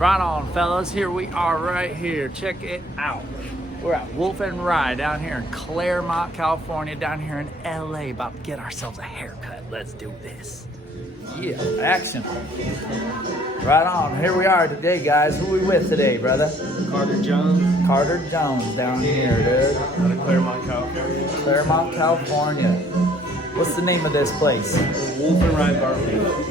Right on, fellas. Here we are right here. Check it out. We're at Wolf and Rye down here in Claremont, California, down here in LA, about to get ourselves a haircut. Let's do this. Yeah, action. Right on. Here we are today, guys. Who we with today, brother? Carter Jones. Carter Jones down here, dude. Out of Claremont, California. Claremont, California. What's the name of this place? Wolf and Rye Barber.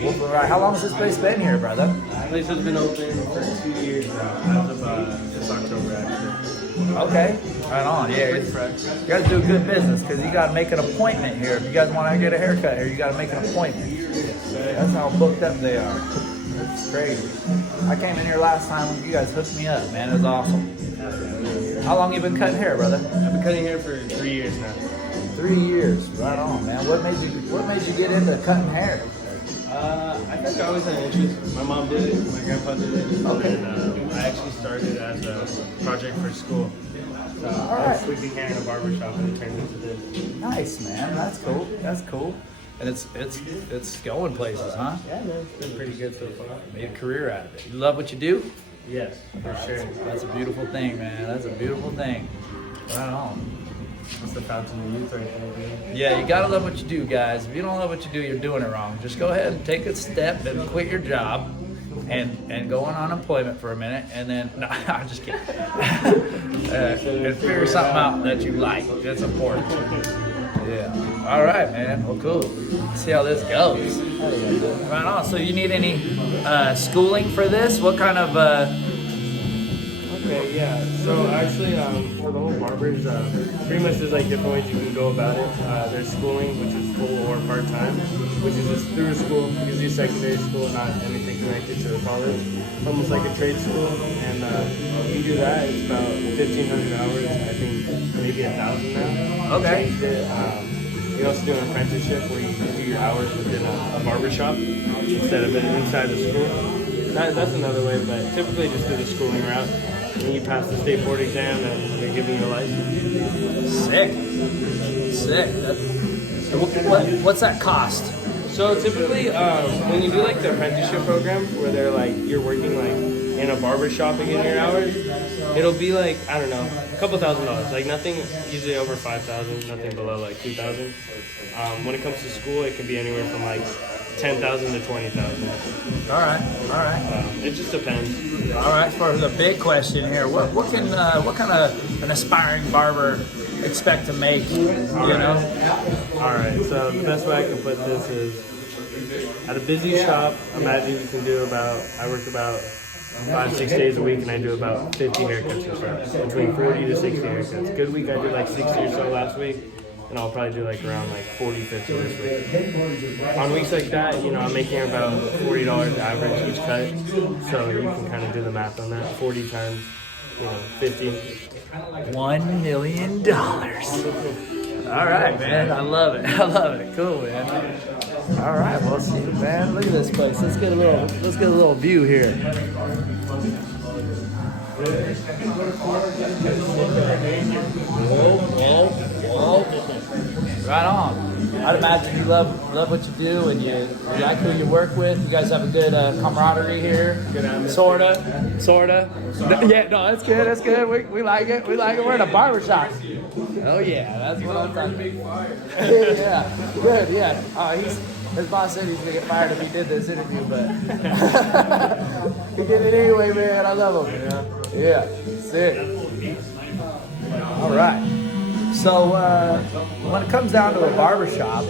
Wolf and Rye. How long has this place been here, brother? The place has been open for 2 years now, as of this October, actually. Okay, right on. Yeah, Pretty fresh. you guys do good business because you got to make an appointment here. If you guys want to get a haircut here, you got to make an appointment. That's how booked up they are. It's crazy. I came in here last time. You guys hooked me up, man. It was awesome. How long you been cutting hair, brother? I've been cutting hair for 3 years now. 3 years. Right on, man. What made you get into cutting hair? I think I always had an interest. My mom did it, my grandpa did it, Okay. and I actually started as a project for school. So All I right. was sweeping hair in a barbershop and it turned into this. Nice, man. That's cool. That's cool. And it's going places, huh? Yeah, man, it's been pretty good so far. Made a career out of it. You love what you do? Yes, for sure. That's a beautiful thing, man. That's a beautiful thing. Right on. It's the fountain of youth right there, man. Yeah, you gotta love what you do, guys. If you don't love what you do, you're doing it wrong. Just go ahead and take a step and quit your job and go on unemployment for a minute, and then no, I'm just kidding. And figure something out that you like. That's important. Yeah. All right, man. Well, cool. Let's see how this goes. Right on. So you need any schooling for this? What kind of Okay, yeah. So actually, for the whole barbers, pretty much there's like different ways you can go about it. There's schooling, which is full or part-time, which is just through a school, usually secondary school, not anything connected to the college. Almost like a trade school, and you do that. It's about 1,500 hours. I think maybe 1,000 now. Okay. Changed it. You also do an apprenticeship where you do your hours within a barber shop instead of inside the school. That's another way, but typically just do the schooling route. When you pass the state board exam and they're giving you a license. Sick. What's that cost? So typically, when you do like the apprenticeship program, where they're like you're working like in a barber shop and getting your hours, it'll be like I don't know, a couple $1,000s. Like nothing, usually over 5,000, nothing below like 2,000. When it comes to school, it can be anywhere from like 10,000 to 20,000. All right. It just depends. All right. For the big question here, what kind of an aspiring barber expect to make? You know. All right. So the best way I can put this is at a busy shop. Imagine you can do I work about 5-6 days a week, and I do about 50 haircuts a shop, between 40 to 60 haircuts. Good week, I did like 60 or so last week. And I'll probably do like around like 40, 50 this week. On weeks like that, you know, I'm making about $40 average each cut. So you can kind of do the math on that. 40 times, 50. $1 million. All right, man. I love it. Cool, man. All right, well, see, man. Look at this place. Let's get a little view here. Whoa. Right on. I'd imagine you love what you do, and you like who you work with. You guys have a good camaraderie here. Sorta. Yeah, no, that's good. We like it. We're in a barbershop. Oh yeah, that's what I'm talking about. Yeah, good. Yeah. His boss said he's gonna get fired if he did this interview, but he did it anyway, man. I love him. Yeah, sick. All right. So when it comes down to a barbershop,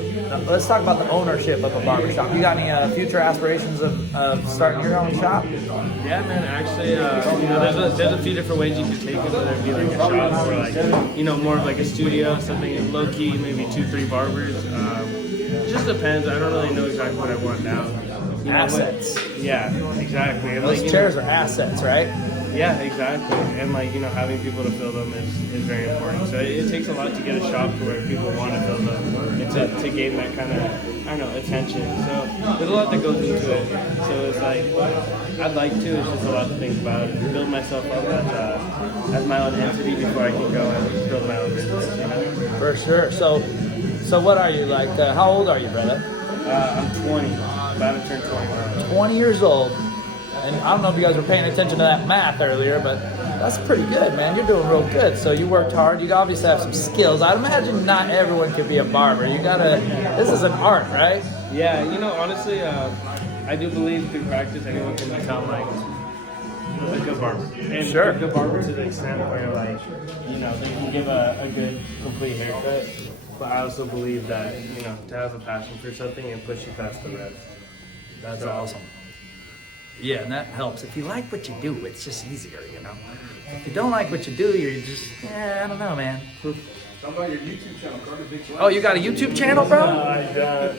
let's talk about the ownership of a barbershop. You got any future aspirations of starting your own shop? Yeah, man. Actually, there's a few different ways you can take it. Whether it be like a shop or like more of like a studio, something low key, maybe 2-3 barbers. It just depends. I don't really know exactly what I want now. Assets. Yeah, exactly. And Those chairs are assets, right? Yeah, exactly. And having people to fill them is very important. So it takes a lot to get a shop to where people want to fill them and to gain that kind of, attention. So there's a lot that goes into it. So it's like, I'd like to, it's just a lot to think about. Build myself up as my own entity before I can go and build my own business, For sure. So what are you, like, how old are you, brother? I'm 20. About to turn 21. 20 years old. And I don't know if you guys were paying attention to that math earlier, but that's pretty good, man. You're doing real good. So you worked hard. You obviously have some skills. I'd imagine not everyone could be a barber. You gotta, this is an art, right? Yeah, you know, honestly, I do believe through practice anyone can become like a good barber. And Sure. a good barber to the extent where like, you know, they can give a good complete haircut. But I also believe that, you know, to have a passion for something and push you past the rest. That's awesome. Yeah, and that helps. If you like what you do, it's just easier, you know. If you don't like what you do, you're just, I don't know, man. How about your YouTube channel, Carter Big Flag? Oh, you got a YouTube channel, bro? I got.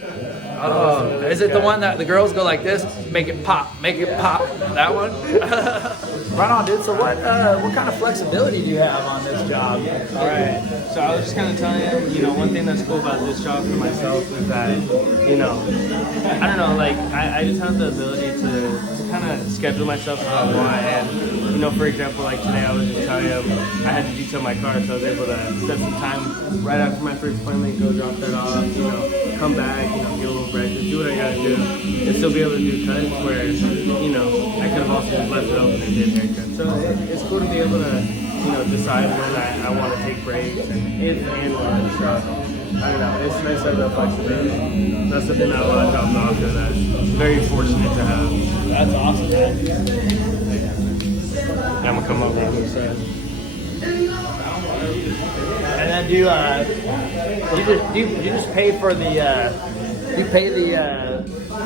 Oh, is it the one that the girls go like this? Make it pop, make it pop. That one? Right on, dude. So what kind of flexibility do you have on this job? All right. So I was just kind of telling you, one thing that's cool about this job for myself is that, I don't know, like I just have the ability to kind of schedule myself how I want. And, for example, like today I was just telling you, I had to detail my car, so I was able to set some time right after my first appointment, go drop that off, come back, get a little breakfast, do what I gotta do, and still be able to do cuts where, I could have also just left it open and did haircuts. So it's cool to be able to, decide when I want to take breaks and if and when. So I don't know, it's nice to have that flexibility. That's something that a lot of jobs offer that's very fortunate to have. That's awesome, man. I'm gonna come over on this side. And then do you just pay for the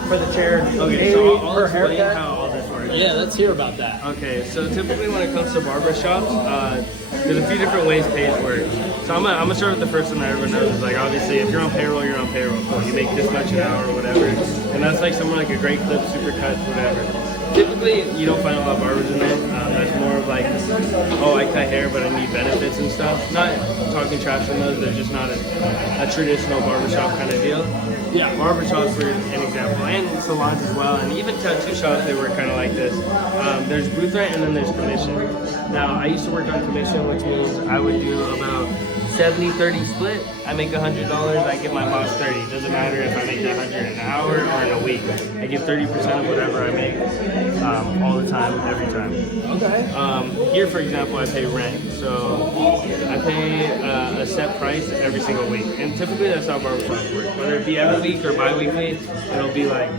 for the chair Okay, so I'll per explain haircut? how all this works. Yeah, let's hear about that. Okay, so typically when it comes to barber shops, there's a few different ways pays work. So I'm gonna start with the first one that everyone knows. Is like obviously if you're on payroll, you're on payroll. Cool. You make this much an hour or whatever, and that's like somewhere like a great clip, super cuts, whatever. Typically, you don't find a lot of barbers in there. That's more of like, oh, I cut hair, but I need benefits and stuff. Not talking trash on those. They're just not a traditional barbershop kind of deal. Yeah, barbershops for an example, and salons as well, and even tattoo shops, they work kind of like this. There's booth rent and then there's commission. Now, I used to work on commission, which means I would do about 70-30 split. I make $100, I give my boss 30. It doesn't matter if I make that 100 in an hour or in a week. I give 30% of whatever I make all the time, every time. Okay. Here, for example, I pay rent. So I pay a set price every single week. And typically that's how barbershops work. Whether it be every week or bi-weekly, it'll be like,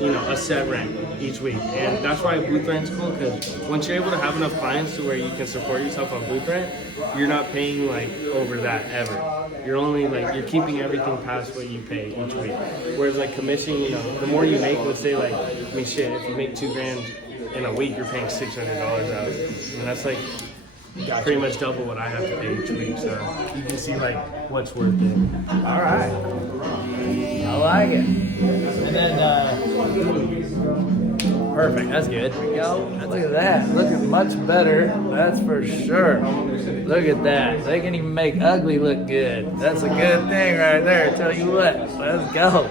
a set rent each week. And that's why booth rent's cool, because once you're able to have enough clients to where you can support yourself on booth rent, you're not paying like over that ever. You're only like, you're keeping everything past what you pay each week. Whereas like commission, the more you make, let's say like, shit, if you make $2,000 in a week, you're paying $600 out. And that's like pretty much double what I have to pay each week. So you can see like what's worth it. All right. I like it. And then, perfect. That's good. There we go. Look at that. Looking much better. That's for sure. Look at that. They can even make ugly look good. That's a good thing right there. Tell you what. Let's go.